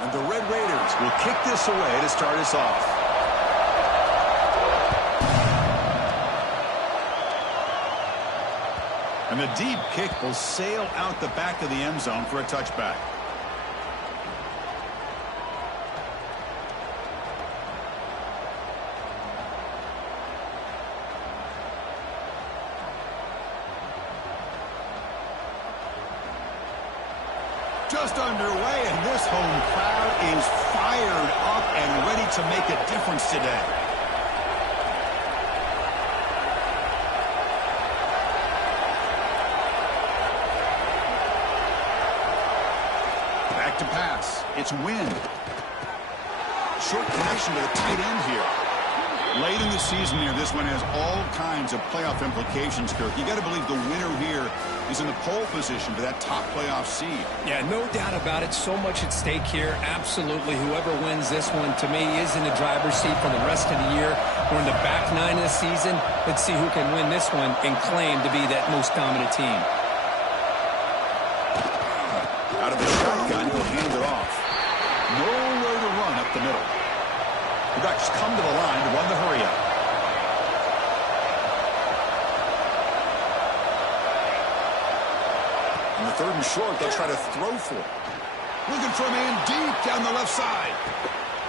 And the Red Raiders will kick this away to start us off. And the deep kick will sail out the back of the end zone for a touchback. Just underway, and this home crowd is fired up and ready to make a difference today. Back to pass. It's Wynn. Short connection to the tight end here. Late in the season here, this one has all kinds of playoff implications, Kirk. You got to believe the winner here is in the pole position for that top playoff seed. Yeah, no doubt about it. So much at stake here. Absolutely. Whoever wins this one, to me, is in the driver's seat for the rest of the year. We're in the back nine of the season. Let's see who can win this one and claim to be that most dominant team. Out of the shotgun, he'll hand it off. Nowhere to run up the middle. The Ducks come to the line to run the hurry-up. On the third and short, they'll try to throw for it. Looking for a man deep down the left side.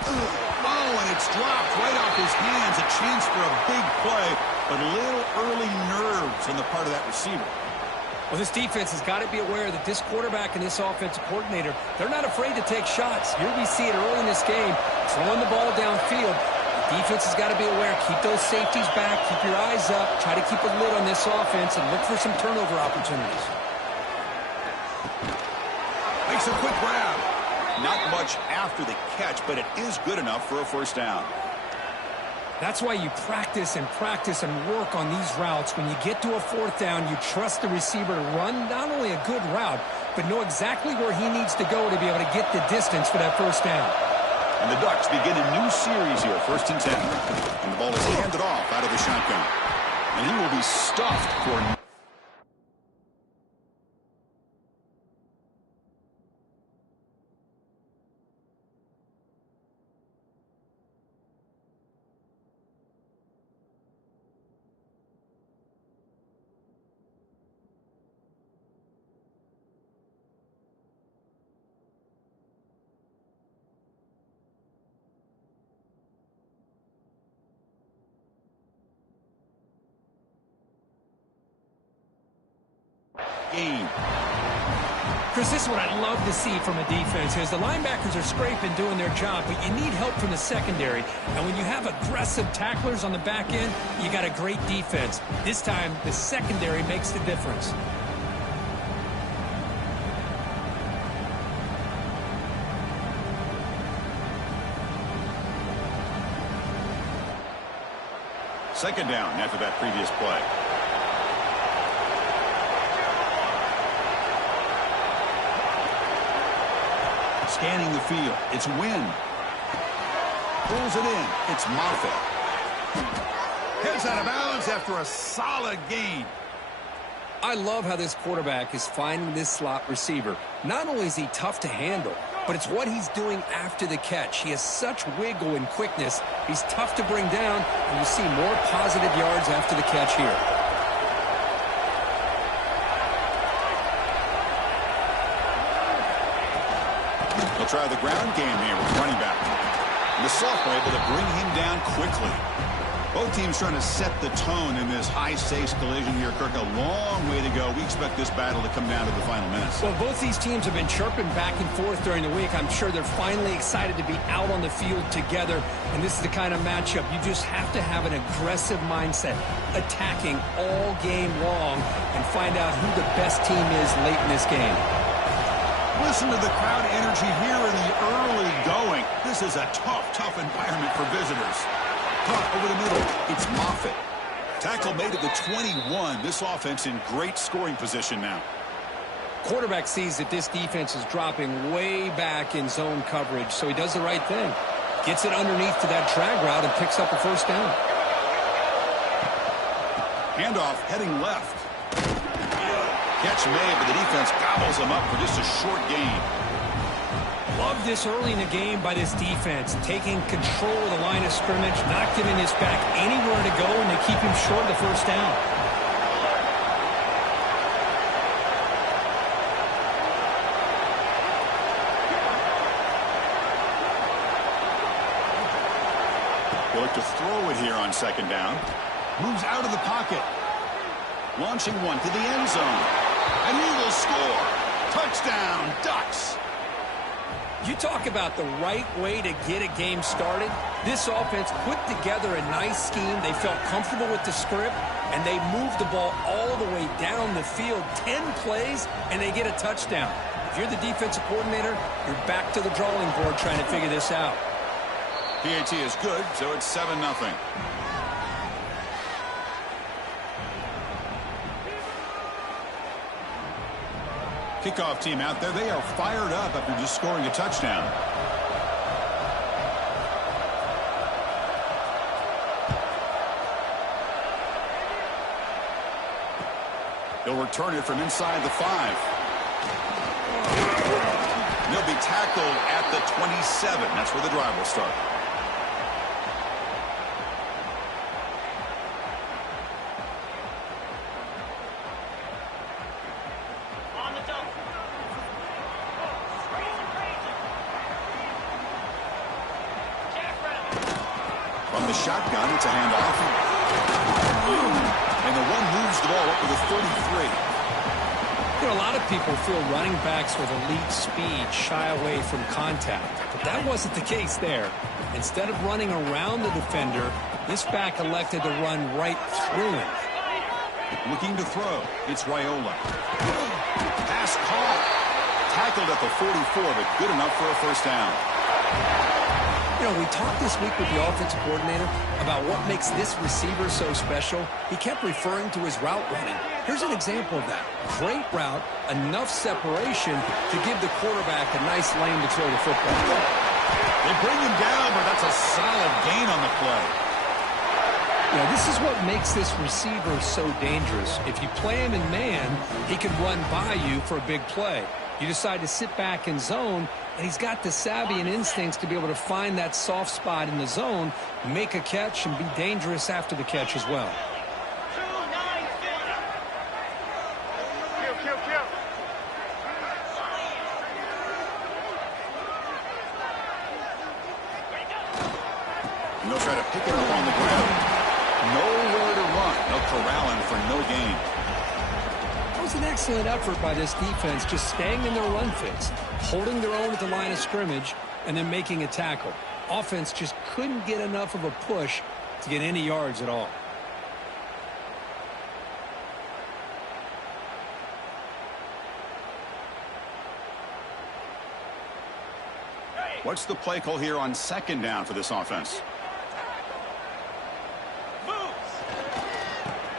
Oh, and it's dropped right off his hands. A chance for a big play, but a little early nerves on the part of that receiver. Well, this defense has got to be aware that this quarterback and this offensive coordinator, they're not afraid to take shots. Here we see it early in this game, throwing the ball downfield. The defense has got to be aware. Keep those safeties back. Keep your eyes up. Try to keep a lid on this offense and look for some turnover opportunities. Makes a quick grab. Not much after the catch, but it is good enough for a first down. That's why you practice and work on these routes. When you get to a fourth down, you trust the receiver to run not only a good route, but know exactly where he needs to go to be able to get the distance for that first down. And the Ducks begin a new series here, 1st and 10. And the ball is handed off out of the shotgun. And he will be stuffed for... game. Chris, this is what I love to see from a defense is the linebackers are scraping, doing their job, but you need help from the secondary. And when you have aggressive tacklers on the back end, you got a great defense. This time, the secondary makes the difference. Second down after that previous play. Scanning the field. It's Wynn. Pulls it in. It's Moffitt. Heads out of bounds after a solid gain. I love how this quarterback is finding this slot receiver. Not only is he tough to handle, but it's what he's doing after the catch. He has such wiggle and quickness. He's tough to bring down, and you see more positive yards after the catch here. They'll try the ground game here with running back. And the sophomore able to bring him down quickly. Both teams trying to set the tone in this high-stakes collision here, Kirk. A long way to go. We expect this battle to come down to the final minutes. Well, both these teams have been chirping back and forth during the week. I'm sure they're finally excited to be out on the field together. And this is the kind of matchup you just have to have an aggressive mindset, attacking all game long, and find out who the best team is late in this game. Listen to the crowd energy here in the early going. This is a tough environment for visitors. Caught over the middle. It's Moffitt. Tackle made at the 21. This offense in great scoring position now. Quarterback sees that this defense is dropping way back in zone coverage, so he does the right thing. Gets it underneath to that drag route and picks up a first down. Handoff heading left. Catch made, but the defense gobbles him up for just a short gain. Love this early in the game by this defense, taking control of the line of scrimmage, not giving this back anywhere to go, and they keep him short of the first down. They look to throw it here on second down. Moves out of the pocket. Launching one to the end zone. And he will score. Touchdown, Ducks. You talk about the right way to get a game started. This offense put together a nice scheme. They felt comfortable with the script, and they moved the ball all the way down the field. 10 plays, and they get a touchdown. If you're the defensive coordinator, you're back to the drawing board trying to figure this out. PAT is good, so it's 7-0. Kickoff team out there. They are fired up after just scoring a touchdown. He'll return it from inside the 5. He'll be tackled at the 27. That's where the drive will start. From the shotgun, it's a handoff. And the one moves the ball up to the 33. You know, a lot of people feel running backs with elite speed shy away from contact, but that wasn't the case there. Instead of running around the defender, this back elected to run right through him. Looking to throw. It's Raiola. Pass caught. Tackled at the 44, but good enough for a first down. You know, we talked this week with the offensive coordinator about what makes this receiver so special. He kept referring to his route running. Here's an example of that. Great route, enough separation to give the quarterback a nice lane to throw the football. They bring him down, but that's a solid gain on the play. You know, this is what makes this receiver so dangerous. If you play him in man, he can run by you for a big play. You decide to sit back in zone, and he's got the savvy and instincts to be able to find that soft spot in the zone, make a catch, and be dangerous after the catch as well. And they'll try to pick it up on the ground. Nowhere to run. They'll corral him for no gain. That was an excellent effort by this defense, just staying in their run fits, holding their own at the line of scrimmage, and then making a tackle. Offense just couldn't get enough of a push to get any yards at all. What's the play call here on second down for this offense?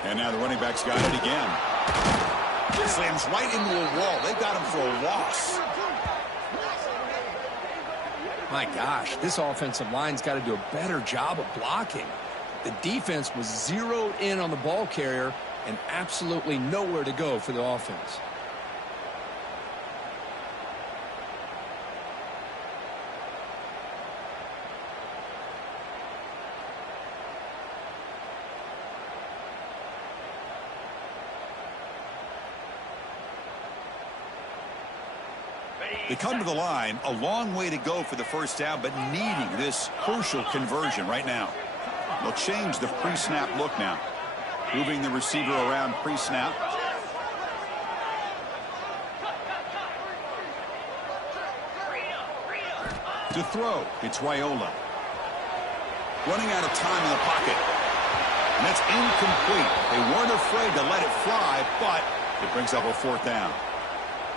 And now the running back's got it again. Slams right into a wall. They got him for a loss. My gosh, this offensive line's got to do a better job of blocking. The defense was zeroed in on the ball carrier and absolutely nowhere to go for the offense. They come to the line, a long way to go for the first down, but needing this crucial conversion right now. They'll change the pre-snap look now. Moving the receiver around pre-snap. To throw, it's Raiola. Running out of time in the pocket. And that's incomplete. They weren't afraid to let it fly, but it brings up a fourth down.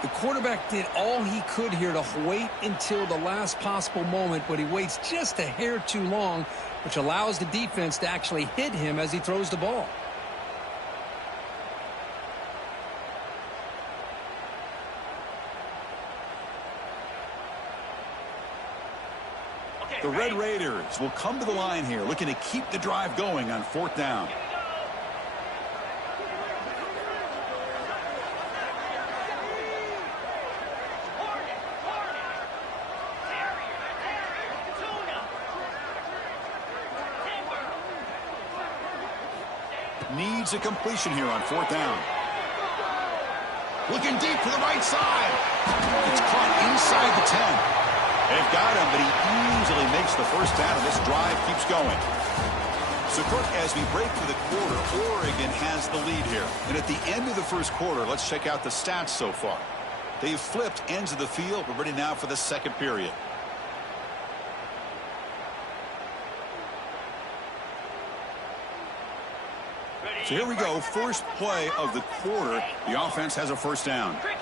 The quarterback did all he could here to wait until the last possible moment, but he waits just a hair too long, which allows the defense to actually hit him as he throws the ball. The Red Raiders will come to the line here, looking to keep the drive going on fourth down. Needs a completion here on 4th down. Looking deep to the right side. It's caught inside the 10. They've got him, but he easily makes the first down, and this drive keeps going. So, Kirk, as we break for the quarter, Oregon has the lead here. And at the end of the first quarter, let's check out the stats so far. They've flipped ends of the field. We're ready now for the second period. So here we go, first play of the quarter. The offense has a first down. Raiders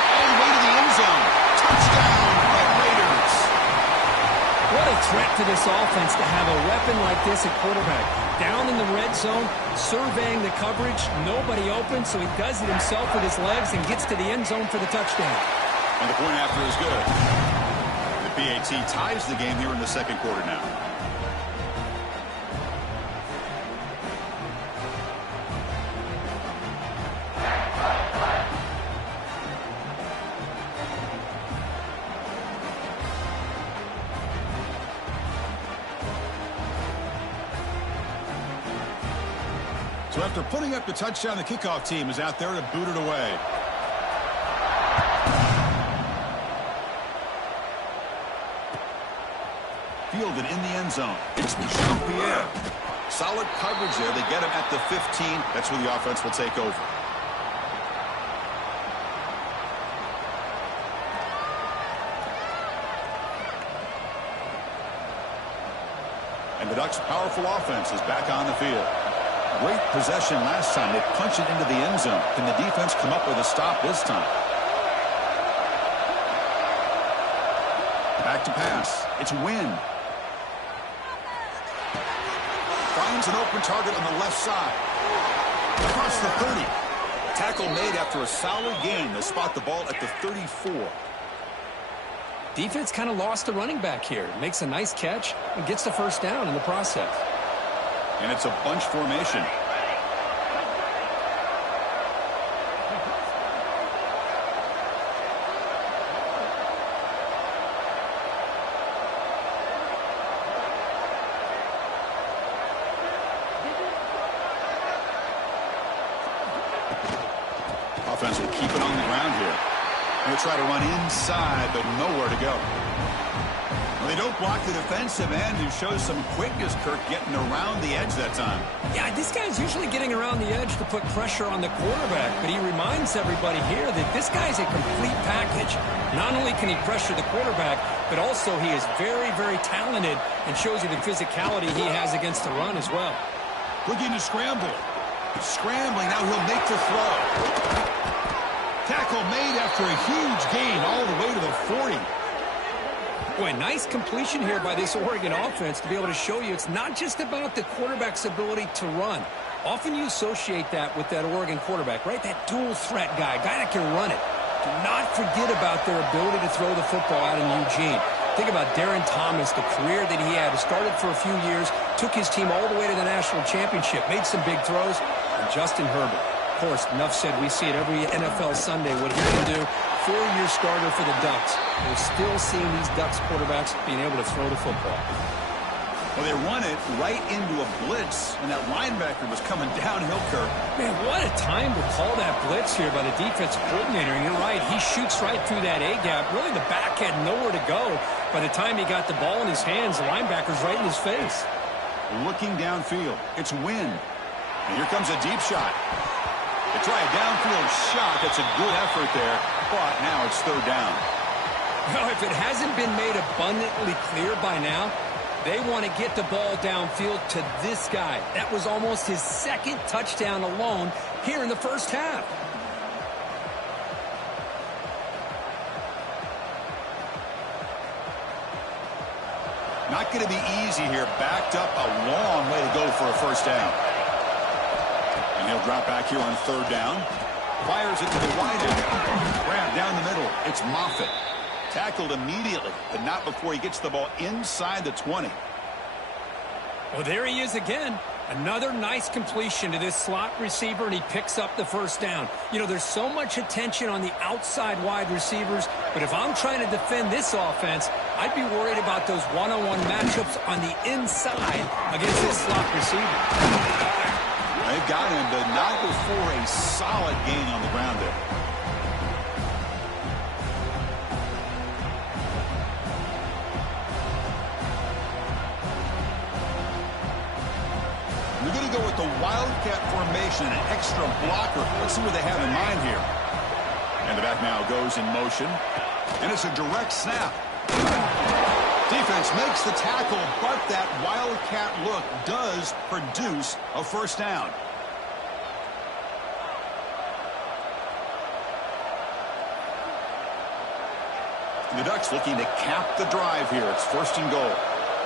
all the way to the end zone. Touchdown, Red Raiders. What a threat to this offense to have a weapon like this at quarterback. Down in the red zone, surveying the coverage, nobody open, so he does it himself with his legs and gets to the end zone for the touchdown. And the point after is good. PAT ties the game here in the second quarter now. So after putting up the touchdown, the kickoff team is out there to boot it away. Fielded in the end zone. It's Jean-Pierre. Solid coverage there. They get him at the 15. That's where the offense will take over. And the Ducks' powerful offense is back on the field. Great possession last time. They punch it into the end zone. Can the defense come up with a stop this time? Back to pass. It's Wynn. Finds an open target on the left side. Across the 30. Tackle made after a solid gain to spot the ball at the 34. Defense kind of lost the running back here. Makes a nice catch and gets the first down in the process. And it's a bunch formation. Offense will keep it on the ground here. They'll try to run inside, but nowhere to go. Well, they don't block the defensive end, who shows some quickness, Kirk, getting around the edge that time. Yeah, this guy's usually getting around the edge to put pressure on the quarterback, but he reminds everybody here that this guy's a complete package. Not only can he pressure the quarterback, but also he is very, very talented and shows you the physicality he has against the run as well. Looking to scramble. Scrambling, now he'll make the throw. Tackle made after a huge gain all the way to the 40. Boy, nice completion here by this Oregon offense to be able to show you it's not just about the quarterback's ability to run. Often you associate that with that Oregon quarterback, right? That dual threat guy that can run it. Do not forget about their ability to throw the football out in Eugene. Think about Darren Thomas, the career that he had. Started for a few years, took his team all the way to the national championship, made some big throws, and Justin Herbert. Of course, enough said, we see it every NFL Sunday, what he can do. 4-year starter for the Ducks. We're still seeing these Ducks quarterbacks being able to throw the football. Well, they run it right into a blitz, and that linebacker was coming downhill, Kirk. Man, what a time to call that blitz here by the defensive coordinator. And you're right, he shoots right through that A-gap. Really, the back had nowhere to go. By the time he got the ball in his hands, the linebacker's right in his face. Looking downfield, it's Wynn. And here comes a deep shot. They try a downfield shot. That's a good effort there, but now it's third down. Well, if it hasn't been made abundantly clear by now, they want to get the ball downfield to this guy. That was almost his second touchdown alone here in the first half. Not going to be easy here. Backed up a long way to go for a first down. And he'll drop back here on third down. Fires it to the wide end. Grab down the middle. It's Moffitt. Tackled immediately, but not before he gets the ball inside the 20. Well, there he is again. Another nice completion to this slot receiver, and he picks up the first down. You know, there's so much attention on the outside wide receivers, but if I'm trying to defend this offense, I'd be worried about those one-on-one matchups on the inside against this slot receiver. They've got him, but not before a solid gain on the ground there. They're going to go with the Wildcat formation and an extra blocker. Let's see what they have in mind here. And the back now goes in motion. And it's a direct snap. Defense makes the tackle, but that Wildcat look does produce a first down. The Ducks looking to cap the drive here. It's first and goal.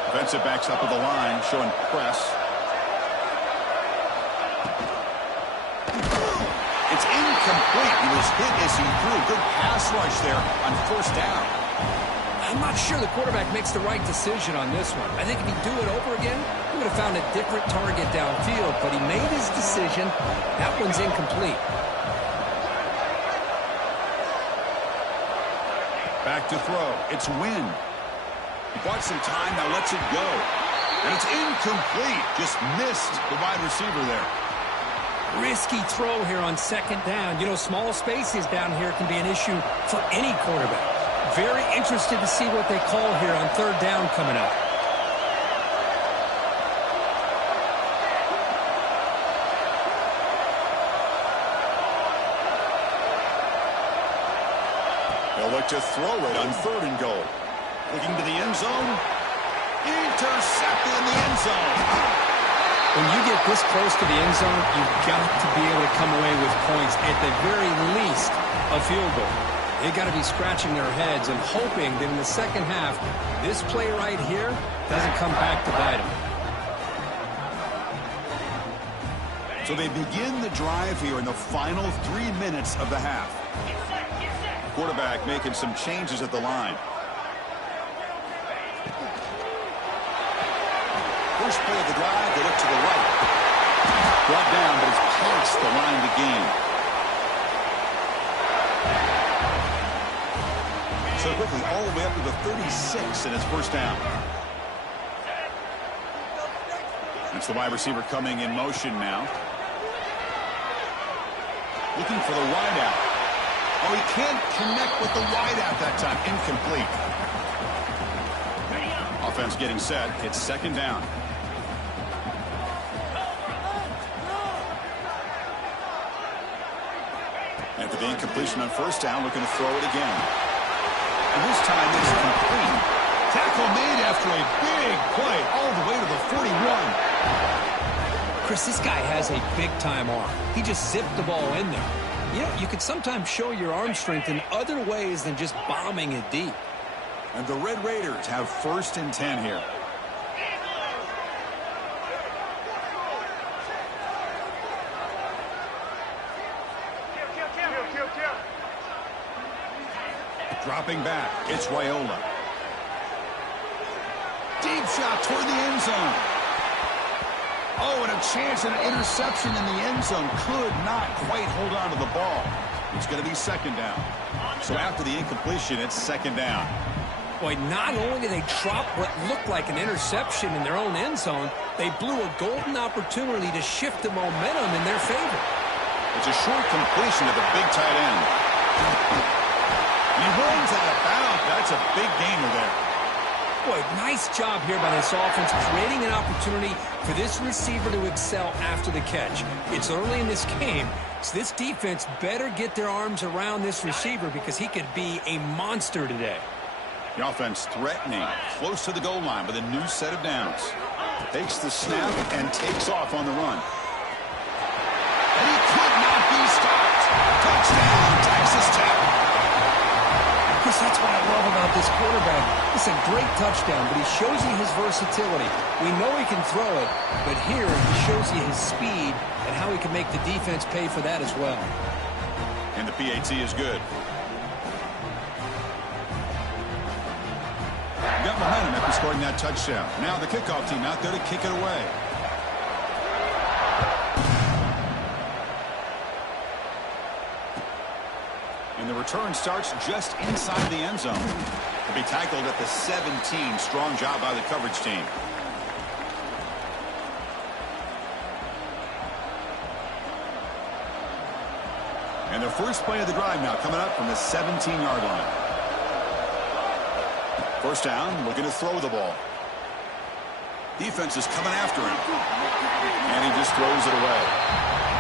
Defensive backs up at the line, showing press. It's incomplete. He was hit as he threw. Good pass rush there on first down. I'm not sure the quarterback makes the right decision on this one. I think if he'd do it over again, he would have found a different target downfield, but he made his decision. That one's incomplete. Back to throw. It's Wynn. He bought some time, now lets it go. And it's incomplete. Just missed the wide receiver there. Risky throw here on second down. You know, small spaces down here can be an issue for any quarterback. Very interested to see what they call here on third down coming up. They'll look to throw it on third and goal. Looking to the end zone. Intercepted in the end zone. When you get this close to the end zone, you've got to be able to come away with points, at the very least, a field goal. They've got to be scratching their heads and hoping that in the second half, this play right here doesn't come back to bite them. So they begin the drive here in the final 3 minutes of the half. Quarterback making some changes at the line. First play of the drive, they look to the right. Brought down, but it's past the line to gain. So quickly, all the way up to the 36, and it's first down. It's the wide receiver coming in motion now. Looking for the wideout. Oh, he can't connect with the wideout that time. Incomplete. Offense getting set. It's second down. After the incompletion on first down, looking to throw it again. And this time it's complete. Tackle made after a big play all the way to the 41. Chris, this guy has a big-time arm. He just zipped the ball in there. You know, you could sometimes show your arm strength in other ways than just bombing it deep. And the Red Raiders have first and 10 here. Dropping back, it's Raiola. Deep shot toward the end zone. Oh, and a chance at an interception in the end zone. Could not quite hold on to the ball. It's going to be second down. So after the incompletion, it's second down. Boy, not only did they drop what looked like an interception in their own end zone, they blew a golden opportunity to shift the momentum in their favor. It's a short completion to the big tight end. He runs out of bounds. That's a big gainer there. Boy, nice job here by this offense, creating an opportunity for this receiver to excel after the catch. It's early in this game, so this defense better get their arms around this receiver because he could be a monster today. The offense threatening, close to the goal line with a new set of downs. Takes the snap and takes off on the run. And he could not be stopped. Touchdown, Texas Tech. Chris, that's what I love about this quarterback. It's a great touchdown, but he shows you his versatility. We know he can throw it, but here he shows you his speed and how he can make the defense pay for that as well. And the PAT is good. Got momentum after scoring that touchdown. Now the kickoff team out there to kick it away. And the return starts just inside the end zone. To be tackled at the 17. Strong job by the coverage team. And the first play of the drive now coming up from the 17-yard line. First down, looking to throw the ball. Defense is coming after him. And he just throws it away.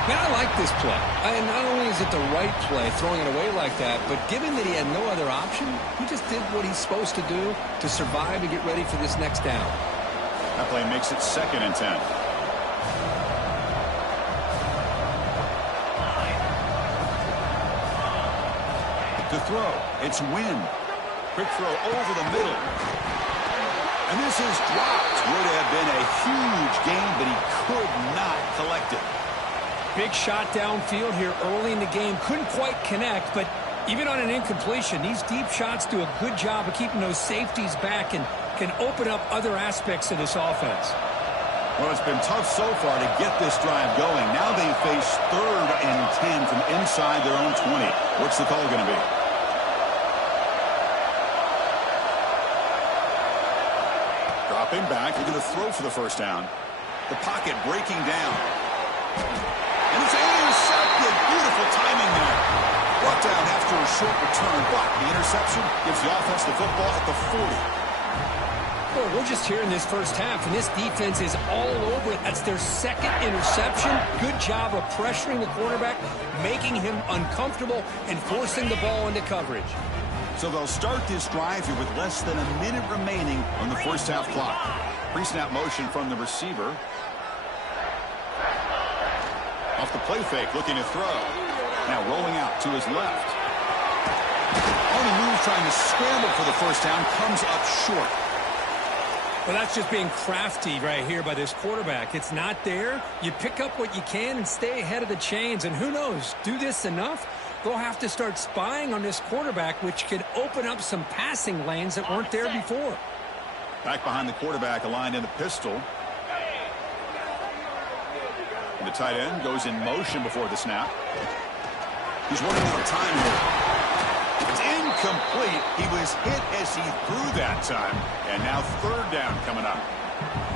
Man, I like this play. Not only is it the right play, throwing it away like that, but given that he had no other option, he just did what he's supposed to do to survive and get ready for this next down. That play makes it 2nd and 10. To throw, it's Wynn. Quick throw over the middle. And this is dropped. Would have been a huge gain, but he could not collect it. Big shot downfield here early in the game. Couldn't quite connect, but even on an incompletion, these deep shots do a good job of keeping those safeties back and can open up other aspects of this offense. Well, it's been tough so far to get this drive going. Now they face 3rd and 10 from inside their own 20. What's the call going to be? Dropping back. They're going to throw for the first down. The pocket breaking down. And it's intercepted. Beautiful timing there. Brought down after a short return, but the interception gives the offense the football at the 40. Well, we're just here in this first half, and this defense is all over it. That's their 2nd interception. Good job of pressuring the quarterback, making him uncomfortable, and forcing the ball into coverage. So they'll start this drive here with less than a minute remaining on the first half clock. Pre-snap motion from the receiver. Off the play fake, looking to throw. Now rolling out to his left. On the move, trying to scramble for the first down, comes up short. Well, that's just being crafty right here by this quarterback. It's not there. You pick up what you can and stay ahead of the chains. And who knows, do this enough, they'll have to start spying on this quarterback, which could open up some passing lanes that weren't there before. Back behind the quarterback, aligned in the pistol. And the tight end goes in motion before the snap. He's running out of time here. It's incomplete. He was hit as he threw that time. And now 3rd down coming up.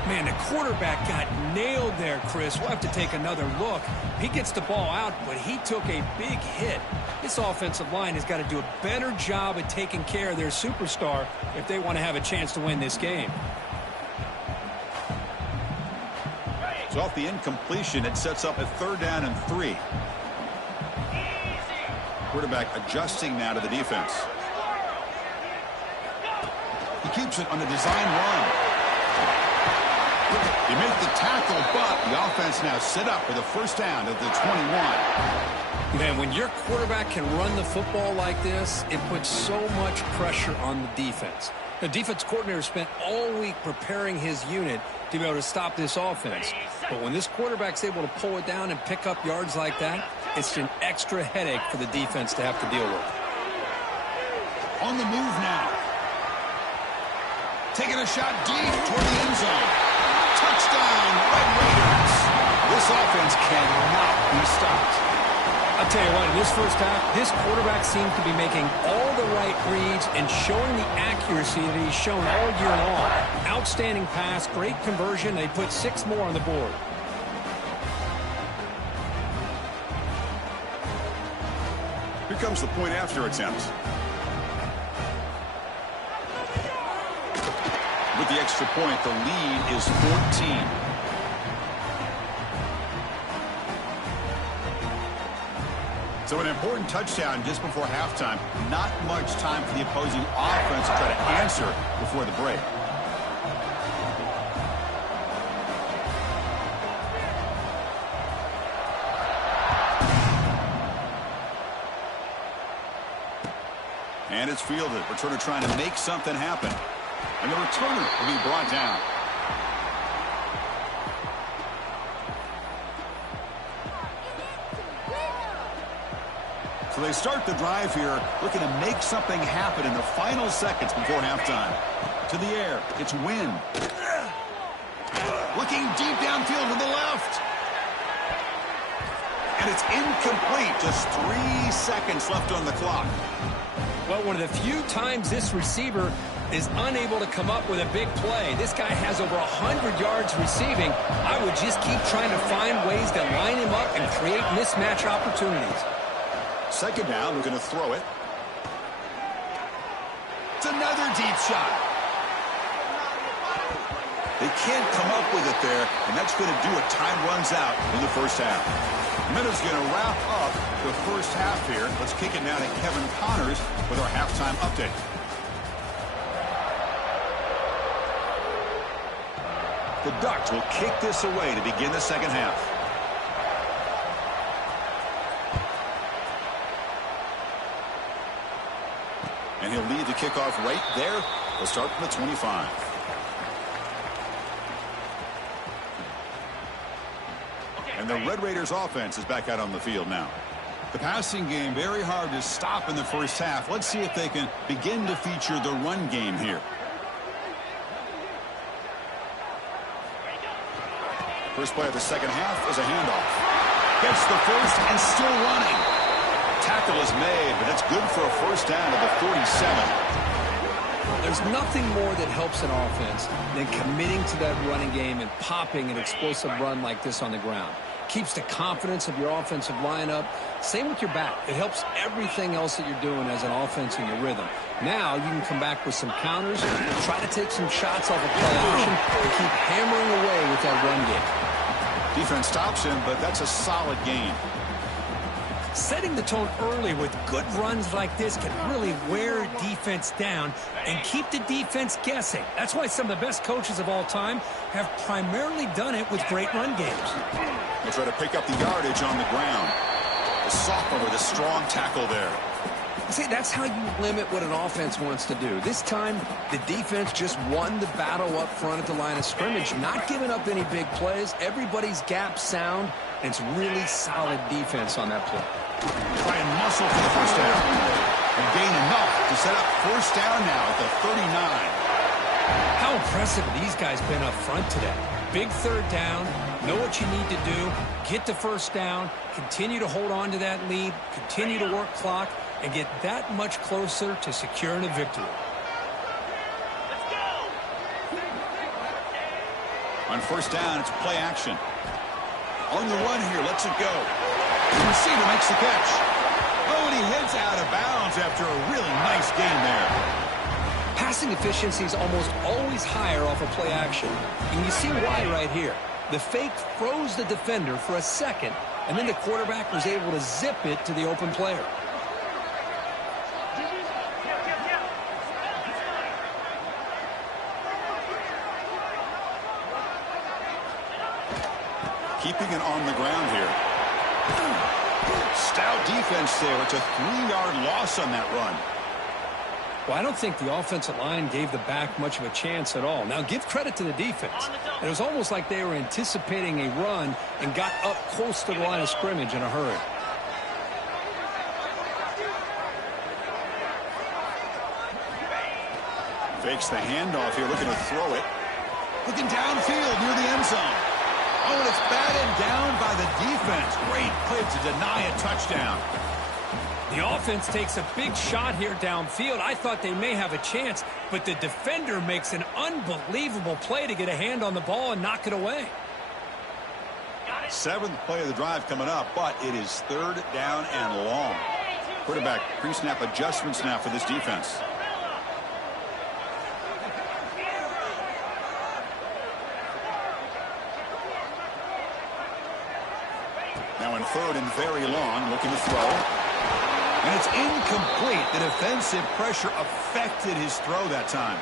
Man, the quarterback got nailed there, Chris. We'll have to take another look. He gets the ball out, but he took a big hit. This offensive line has got to do a better job at taking care of their superstar if they want to have a chance to win this game. So off the incompletion, it sets up a 3rd down and 3. Quarterback adjusting now to the defense. He keeps it on the design run. He makes the tackle, but the offense now set up for the first down at the 21. Man, when your quarterback can run the football like this, it puts so much pressure on the defense. The defense coordinator spent all week preparing his unit to be able to stop this offense. But when this quarterback's able to pull it down and pick up yards like that, it's an extra headache for the defense to have to deal with. On the move now. Taking a shot deep toward the end zone. Touchdown, Red Raiders. This offense cannot be stopped. I'll tell you what, in this first half, this quarterback seems to be making all the right reads and showing the accuracy that he's shown all year long. Outstanding pass, great conversion. They put 6 more on the board. Here comes the point after attempt. With the extra point, the lead is 14. So an important touchdown just before halftime. Not much time for the opposing offense to try to answer before the break. And it's fielded. Returner trying to make something happen. And the returner will be brought down. So they start the drive here, looking to make something happen in the final seconds before halftime. To the air, it's Wynn. Looking deep downfield to the left. And it's incomplete. Just 3 seconds left on the clock. Well, one of the few times this receiver is unable to come up with a big play. This guy has over 100 yards receiving. I would just keep trying to find ways to line him up and create mismatch opportunities. Second down, we're going to throw it. It's another deep shot. They can't come up with it there, and that's going to do it. Time runs out in the first half. Minutes going to wrap up the first half here. Let's kick it now to Kevin Connors with our halftime update. The Ducks will kick this away to begin the second half. And he'll lead the kickoff right there. We'll start from the 25. And the Red Raiders offense is back out on the field now. The passing game very hard to stop in the first half. Let's see if they can begin to feature the run game here. First play of the second half is a handoff. Gets the first and still running. Tackle is made, but that's good for a first down at the 47. There's nothing more that helps an offense than committing to that running game and popping an explosive run like this on the ground. Keeps the confidence of your offensive lineup. Same with your back. It helps everything else that you're doing as an offense in your rhythm. Now you can come back with some counters, try to take some shots off of play action, and keep hammering away with that run game. Defense stops him, but that's a solid gain. Setting the tone early with good runs like this can really wear defense down and keep the defense guessing. That's why some of the best coaches of all time have primarily done it with great run games. He'll try to pick up the yardage on the ground. The sophomore with a strong tackle there. See, that's how you limit what an offense wants to do. This time, the defense just won the battle up front at the line of scrimmage, not giving up any big plays. Everybody's gap sound, and it's really solid defense on that play. Try and muscle for the first down. And gain enough to set up first down now at the 39. How impressive these guys been up front today. Big third down, know what you need to do, get the first down, continue to hold on to that lead, continue to work clock, and get that much closer to securing a victory. Let's go! On first down, it's play action. On the run here, lets it go. The receiver makes the catch. Oh, and he heads out of bounds after a really nice gain there. Passing efficiency is almost always higher off of play action. And you see why right here. The fake froze the defender for a second, and then the quarterback was able to zip it to the open player. Keeping it on the ground here. Stout defense there. It's a 3-yard loss on that run. Well, I don't think the offensive line gave the back much of a chance at all. Now, give credit to the defense. It was almost like they were anticipating a run and got up close to the line of scrimmage in a hurry. Fakes the handoff here, looking to throw it. Looking downfield near the end zone. Oh, and it's batted down by the defense. Great play to deny a touchdown. The offense takes a big shot here downfield. I thought they may have a chance, but the defender makes an unbelievable play to get a hand on the ball and knock it away. Seventh play of the drive coming up, but it is third down and long. Quarterback pre-snap adjustments now for this defense. Now in third and very long, looking to throw. And it's incomplete. The defensive pressure affected his throw that time.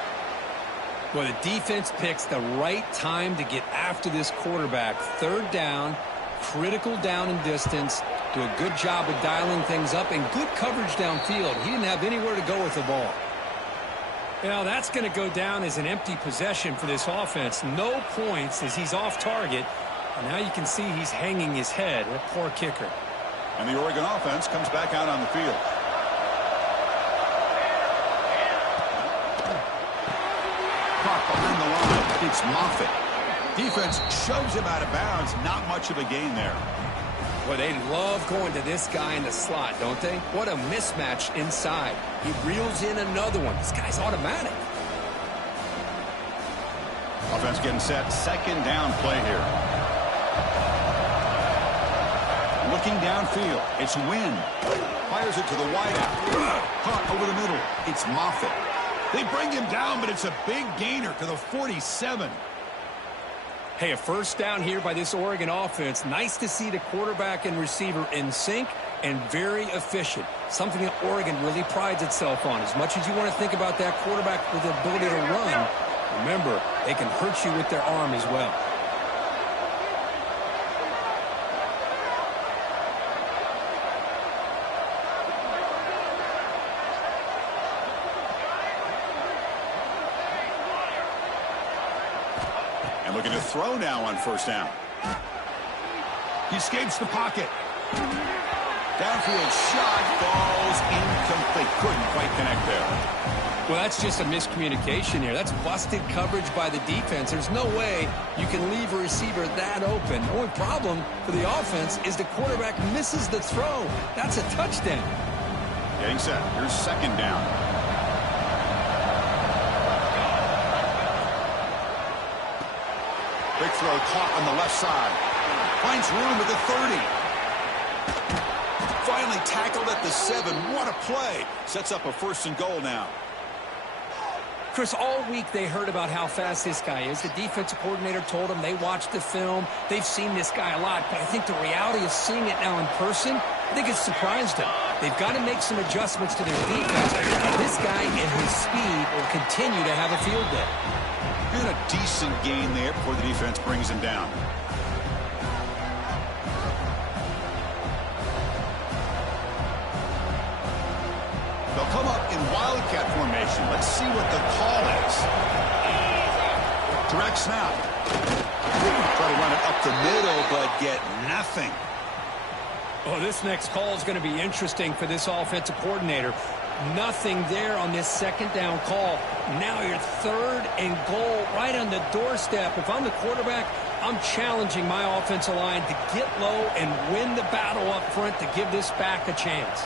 Well, the defense picks the right time to get after this quarterback. Third down, critical down and distance. Do a good job of dialing things up and good coverage downfield. He didn't have anywhere to go with the ball. Now, that's going to go down as an empty possession for this offense. No points as he's off target. And now you can see he's hanging his head. A poor kicker. And the Oregon offense comes back out on the field. Caught behind the line. It's Moffitt. Defense shoves him out of bounds. Not much of a gain there. Well, they love going to this guy in the slot, don't they? What a mismatch inside. He reels in another one. This guy's automatic. Offense getting set. Second down play here. Looking downfield. It's Wynn. Fires it to the wideout. Caught over the middle. It's Moffitt. They bring him down, but it's a big gainer to the 47. Hey, a first down here by this Oregon offense. Nice to see the quarterback and receiver in sync and very efficient. Something that Oregon really prides itself on. As much as you want to think about that quarterback with the ability to run, remember, they can hurt you with their arm as well. And looking to throw now on first down. He escapes the pocket. Downfield shot falls incomplete. Couldn't quite connect there. Well, that's just a miscommunication here. That's busted coverage by the defense. There's no way you can leave a receiver that open. The only problem for the offense is the quarterback misses the throw. That's a touchdown. Getting set. Here's second down. Big throw caught on the left side. Finds room at the 30. Finally tackled at the 7. What a play. Sets up a first and goal now. Chris, all week they heard about how fast this guy is. The defensive coordinator told them they watched the film. They've seen this guy a lot, but I think the reality of seeing it now in person, I think it's surprised them. They've got to make some adjustments to their defense. This guy and his speed will continue to have a field day. Good, a decent gain there before the defense brings him down. They'll come up in wildcat formation. Let's see what the call is. Direct snap. Try to run it up the middle, but get nothing. Oh, this next call is going to be interesting for this offensive coordinator. Nothing there on this second down call. Now you're third and goal right on the doorstep. If I'm the quarterback, I'm challenging my offensive line to get low and win the battle up front to give this back a chance.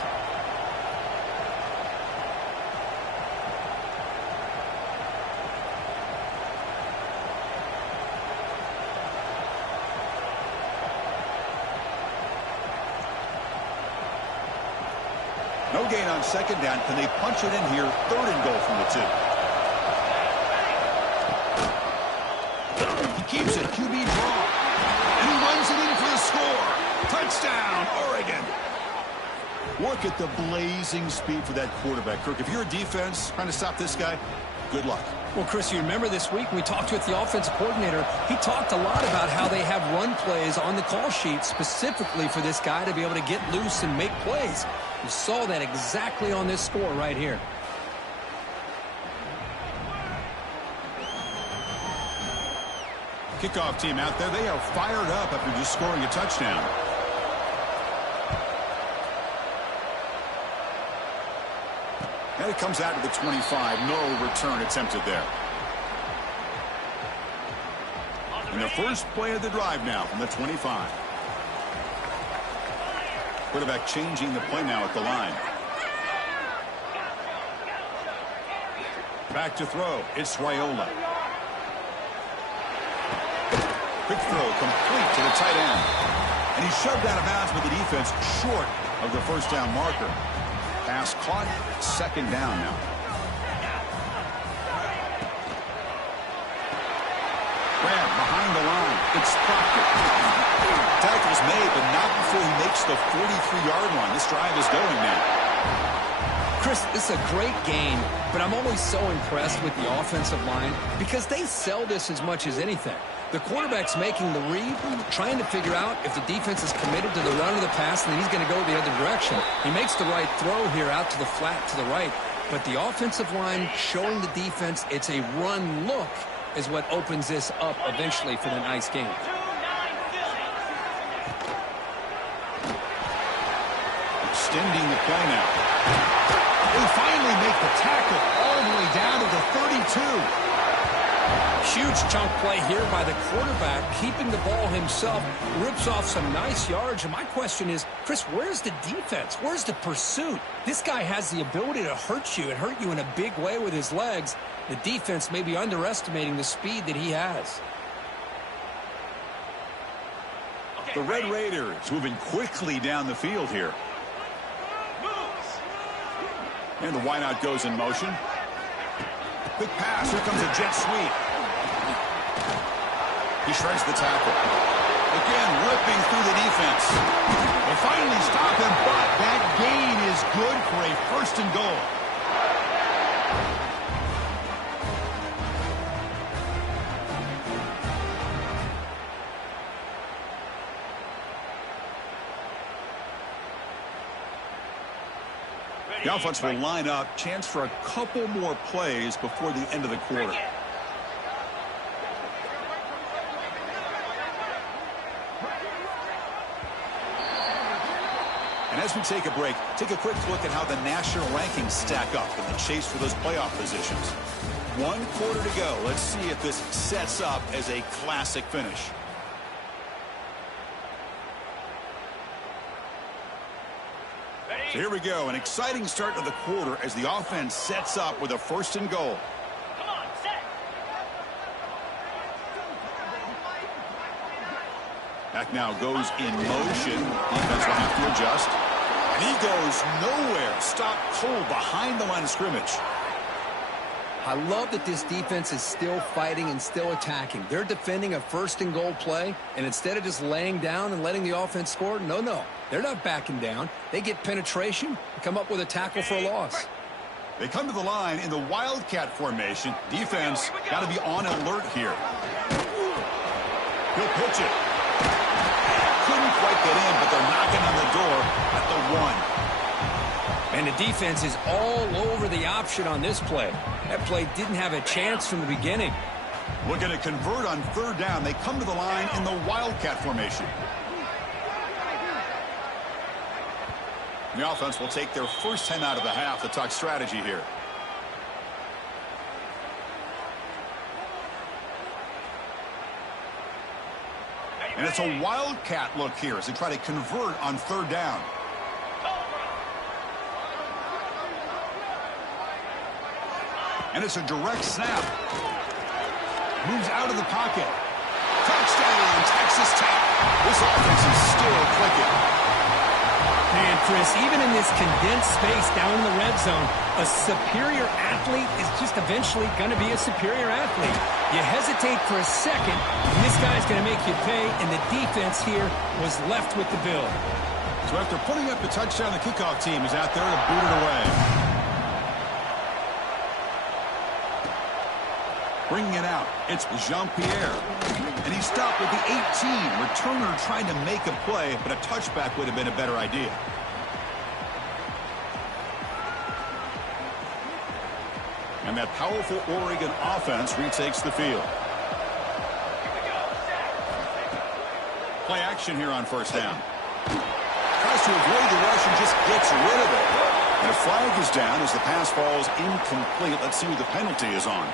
No gain on second down. Can they punch it in here? Third and goal from the 2. He keeps it. QB draw. And he runs it in for the score. Touchdown, Oregon. Look at the blazing speed for that quarterback. Kirk, if you're a defense trying to stop this guy, good luck. Well, Chris, you remember this week we talked with the offensive coordinator. He talked a lot about how they have run plays on the call sheet specifically for this guy to be able to get loose and make plays. You saw that exactly on this score right here. Kickoff team out there. They are fired up after just scoring a touchdown. And it comes out to the 25. No return attempted there. And the first play of the drive now from the 25. Quarterback changing the play now at the line. Back to throw. It's Raiola. Quick throw complete to the tight end. And he's shoved out of bounds with the defense short of the first down marker. Pass caught. Second down now. Grab behind the line. It's Proctor. Tackle's made, but not before he makes the 43-yard line. This drive is going now. Chris, this is a great game, but I'm always so impressed with the offensive line because they sell this as much as anything. The quarterback's making the read, trying to figure out if the defense is committed to the run or the pass, and then he's going to go the other direction. He makes the right throw here out to the flat to the right, but the offensive line showing the defense it's a run look is what opens this up eventually for the nice game. Extending the play now. They finally make the tackle all the way down to the 32. Huge chunk play here by the quarterback, keeping the ball himself, rips off some nice yards. And my question is, Chris, where's the defense? Where's the pursuit? This guy has the ability to hurt you and hurt you in a big way with his legs. The defense may be underestimating the speed that he has. The Red Raiders moving quickly down the field here. And the wideout goes in motion. Quick pass. Here comes a jet sweep. He shreds the tackle. Again, ripping through the defense. They finally stop him, but that gain is good for a first and goal. The offense will line up. Chance for a couple more plays before the end of the quarter. And as we take a break, take a quick look at how the national rankings stack up in the chase for those playoff positions. 1 quarter to go. Let's see if this sets up as a classic finish. So here we go, an exciting start to the quarter as the offense sets up with a first and goal. Come on, set. Back now goes in motion. Defense will have to adjust. And he goes nowhere. Stop cold behind the line of scrimmage. I love that this defense is still fighting and still attacking. They're defending a first and goal play, and instead of just laying down and letting the offense score, no. They're not backing down. They get penetration and come up with a tackle for a loss. They come to the line in the Wildcat formation. Defense got to be on alert here. He'll pitch it. Couldn't quite get in, but they're knocking on the door at the 1. And the defense is all over the option on this play. That play didn't have a chance from the beginning. Looking to convert on 3rd down. They come to the line in the Wildcat formation. The offense will take their first 10 out of the half to talk strategy here. And it's a Wildcat look here as they try to convert on 3rd down. And it's a direct snap. Moves out of the pocket. Touchdown, Texas Tech. This offense is still clicking. Man, Chris, even in this condensed space down in the red zone, a superior athlete is just eventually going to be a superior athlete. You hesitate for a second, and this guy's going to make you pay, and the defense here was left with the bill. So after putting up the touchdown, the kickoff team is out there to boot it away. Bringing it out, it's Jean-Pierre. And he stopped with the 18. Returner trying to make a play, but a touchback would have been a better idea. And that powerful Oregon offense retakes the field. Play action here on 1st down. Tries to avoid the rush and just gets rid of it. And a flag is down as the pass falls incomplete. Let's see who the penalty is on.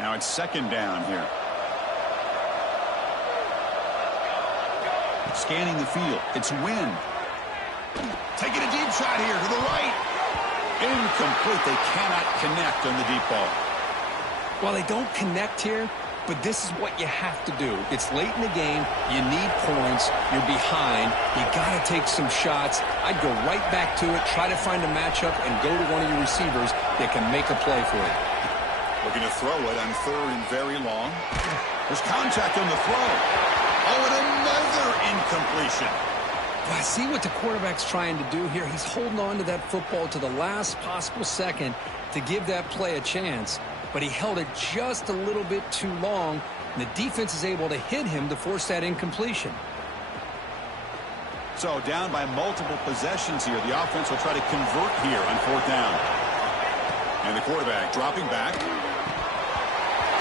Now it's 2nd down here. Scanning the field. It's Wynn. Taking a deep shot here to the right. Incomplete. They cannot connect on the deep ball. Well, they don't connect here, but this is what you have to do. It's late in the game. You need points. You're behind. You got to take some shots. I'd go right back to it, try to find a matchup, and go to one of your receivers that can make a play for you. Looking to throw it on 3rd and very long. There's contact on the throw. Oh, and another incompletion. Well, I see what the quarterback's trying to do here. He's holding on to that football to the last possible second to give that play a chance. But he held it just a little bit too long, and the defense is able to hit him to force that incompletion. So down by multiple possessions here. The offense will try to convert here on 4th down. And the quarterback dropping back.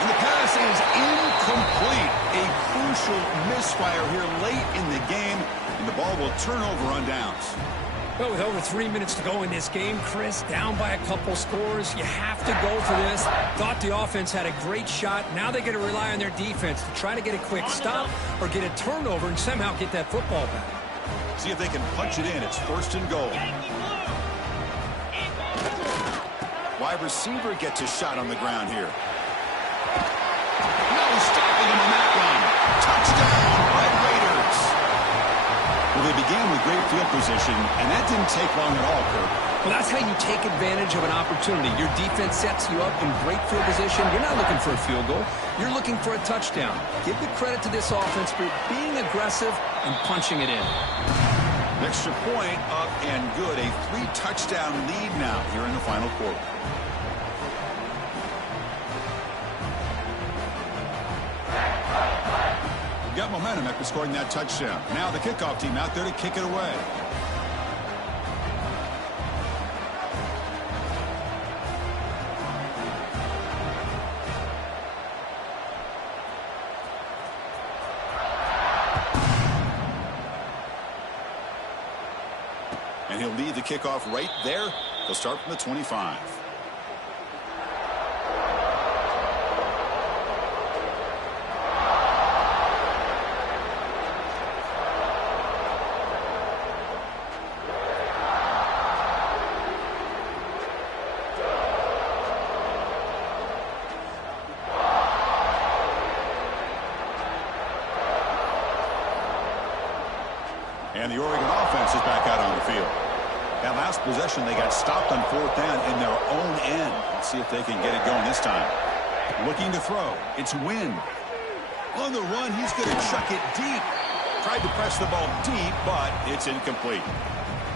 And the pass is incomplete. A crucial misfire here late in the game, and the ball will turn over on downs. Well, with over 3 minutes to go in this game, Chris, down by a couple scores, you have to go for this. Thought the offense had a great shot. Now they got to rely on their defense to try to get a quick stop or get a turnover and somehow get that football back. See if they can punch it in. It's first and goal. Wide receiver gets a shot on the ground here. No stopping him on that one. Touchdown, Red Raiders. Well, they began with great field position, and that didn't take long at all, Kirk. Well, that's how you take advantage of an opportunity. Your defense sets you up in great field position. You're not looking for a field goal. You're looking for a touchdown. Give the credit to this offense for being aggressive and punching it in. Extra point up and good. A 3-touchdown lead now here in the final quarter. Got momentum after scoring that touchdown. Now the kickoff team out there to kick it away. And he'll lead the kickoff right there. He'll start from the 25. And the Oregon offense is back out on the field. That last possession, they got stopped on fourth down in their own end. Let's see if they can get it going this time. Looking to throw. It's Wynn. On the run, he's going to chuck it deep. Tried to press the ball deep, but it's incomplete.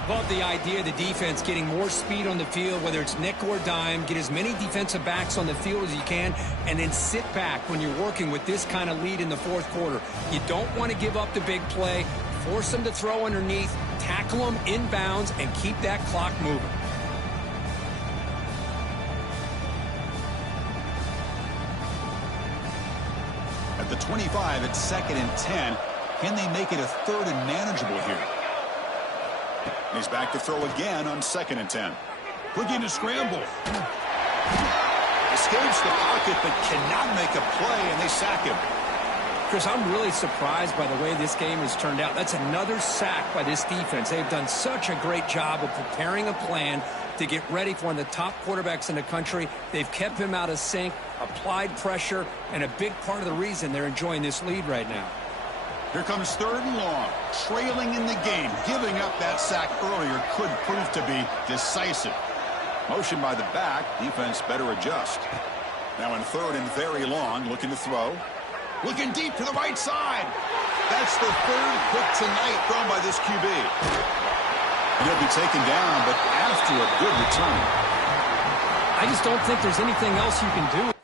Love the idea of the defense getting more speed on the field, whether it's nickel or dime. Get as many defensive backs on the field as you can, and then sit back when you're working with this kind of lead in the fourth quarter. You don't want to give up the big play. Force them to throw underneath, tackle them inbounds, and keep that clock moving. At the 25, it's 2nd and 10. Can they make it a 3rd and manageable here? He's back to throw again on 2nd and 10. Looking to scramble. Escapes the pocket, but cannot make a play, and they sack him. Chris, I'm really surprised by the way this game has turned out. That's another sack by this defense. They've done such a great job of preparing a plan to get ready for one of the top quarterbacks in the country. They've kept him out of sync, applied pressure, and a big part of the reason they're enjoying this lead right now. Here comes 3rd and long, trailing in the game. Giving up that sack earlier could prove to be decisive. Motion by the back, defense better adjust. Now in 3rd and very long, looking to throw. Looking deep to the right side. That's the 3rd pick tonight thrown by this QB. And he'll be taken down, but after a good return. I just don't think there's anything else you can do.